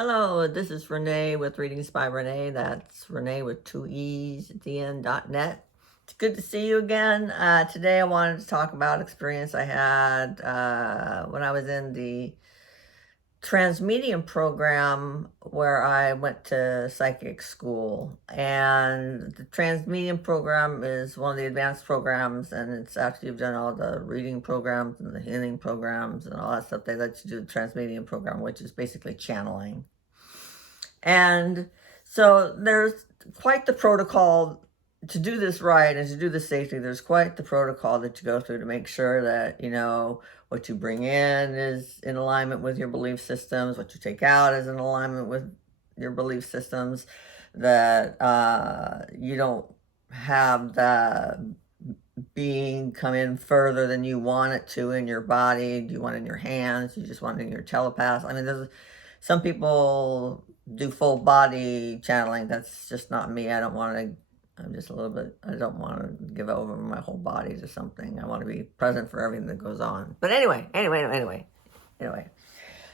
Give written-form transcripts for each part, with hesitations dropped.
Hello, this is Renee with Readings by Renee. That's Renee with two E's at the end.net. It's good to see you again. Today I wanted to talk about experience I had when I was in the transmedium program where I went to psychic school. And the transmedium program is one of the advanced programs, and it's after you've done all the reading programs and the healing programs and all that stuff, they let you do the transmedium program, which is basically channeling. And so there's quite the protocol to do this right and to do this safely. There's quite the protocol that you go through to make sure that, what you bring in is in alignment with your belief systems, what you take out is in alignment with your belief systems, that you don't have the being come in further than you want it to in your body. Do you want it in your hands? You just want it in your telepath? I mean, there's some people do full body channeling. That's just not me. I don't want to, I'm just a little bit, I don't want to give over my whole body to something. I want to be present for everything that goes on. But anyway.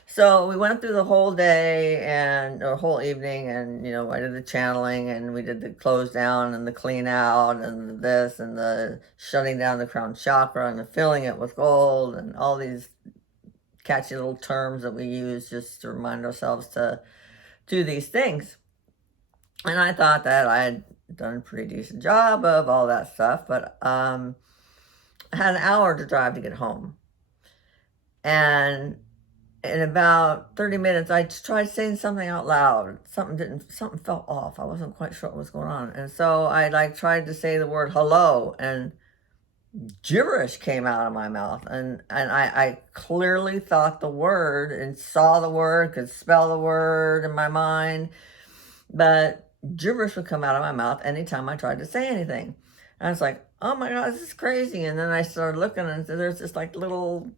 So we went through the whole day or whole evening, and I did the channeling, and we did the close down and the clean out and this and the shutting down the crown chakra and the filling it with gold and all these catchy little terms that we use just to remind ourselves to do these things. And I thought that I had done a pretty decent job of all that stuff, but I had an hour to drive to get home. And in about 30 minutes, I tried saying something out loud. Something felt off. I wasn't quite sure what was going on. And so I tried to say the word hello, and gibberish came out of my mouth. And I clearly thought the word and saw the word, could spell the word in my mind, but gibberish would come out of my mouth anytime I tried to say anything. And I was like, oh my God, this is crazy. And then I started looking, and there's this like little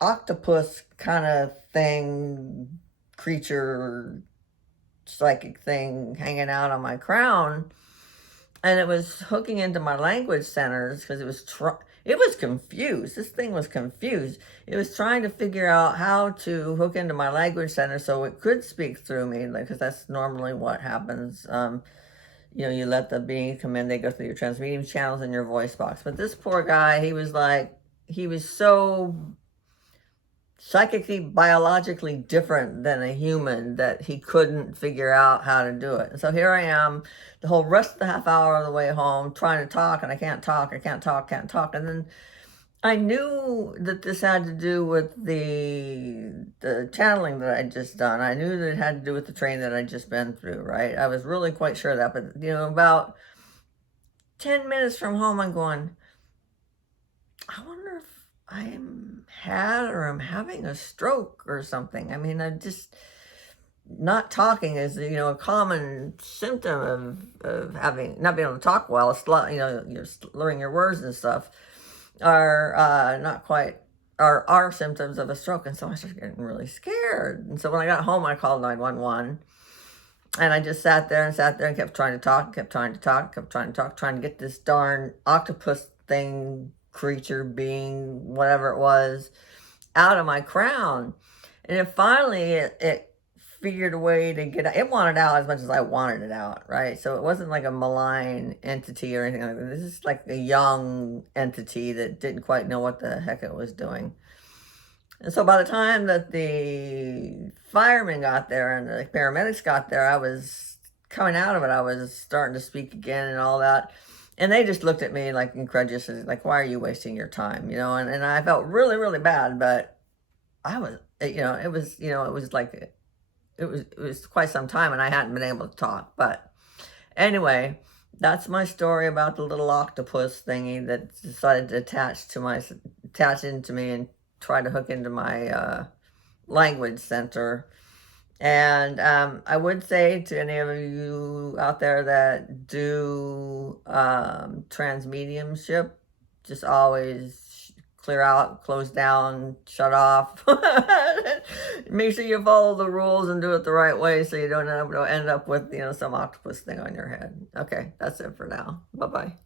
octopus kind of thing, creature, psychic thing hanging out on my crown. And it was hooking into my language centers because it was confused. This thing was confused. It was trying to figure out how to hook into my language center so it could speak through me, because that's normally what happens. You let the being come in, they go through your transmedium channels and your voice box. But this poor guy, he was so psychically, biologically different than a human that he couldn't figure out how to do it. And so here I am, the whole rest of the half hour of the way home, trying to talk, and I can't talk. And then I knew that this had to do with the channeling that I'd just done. I knew that it had to do with the training that I'd just been through, right? I was really quite sure of that. But, about 10 minutes from home, I'm going, I wonder if I'm having a stroke or something. I mean, not talking is, a common symptom of having, not being able to talk well. You're slurring your words and stuff are not quite, are symptoms of a stroke. And so I started getting really scared. And so when I got home, I called 911. And I just sat there and kept trying to talk, trying to get this darn octopus thing, creature, being, whatever it was, out of my crown. And then finally it figured a way to get out. It wanted out as much as I wanted it out, right? So it wasn't like a malign entity or anything like that. This is like a young entity that didn't quite know what the heck it was doing. And so by the time that the firemen got there and the paramedics got there, I was coming out of it. I was starting to speak again and all that. And they just looked at me like incredulous, like, why are you wasting your time? And I felt really, really bad, but I was, it was quite some time, and I hadn't been able to talk. But anyway, that's my story about the little octopus thingy that decided to attach into me and try to hook into my language center. And I would say to any of you out there that do transmediumship, just always clear out, close down, shut off. Make sure you follow the rules and do it the right way so you don't end up with, some octopus thing on your head. Okay, that's it for now. Bye-bye.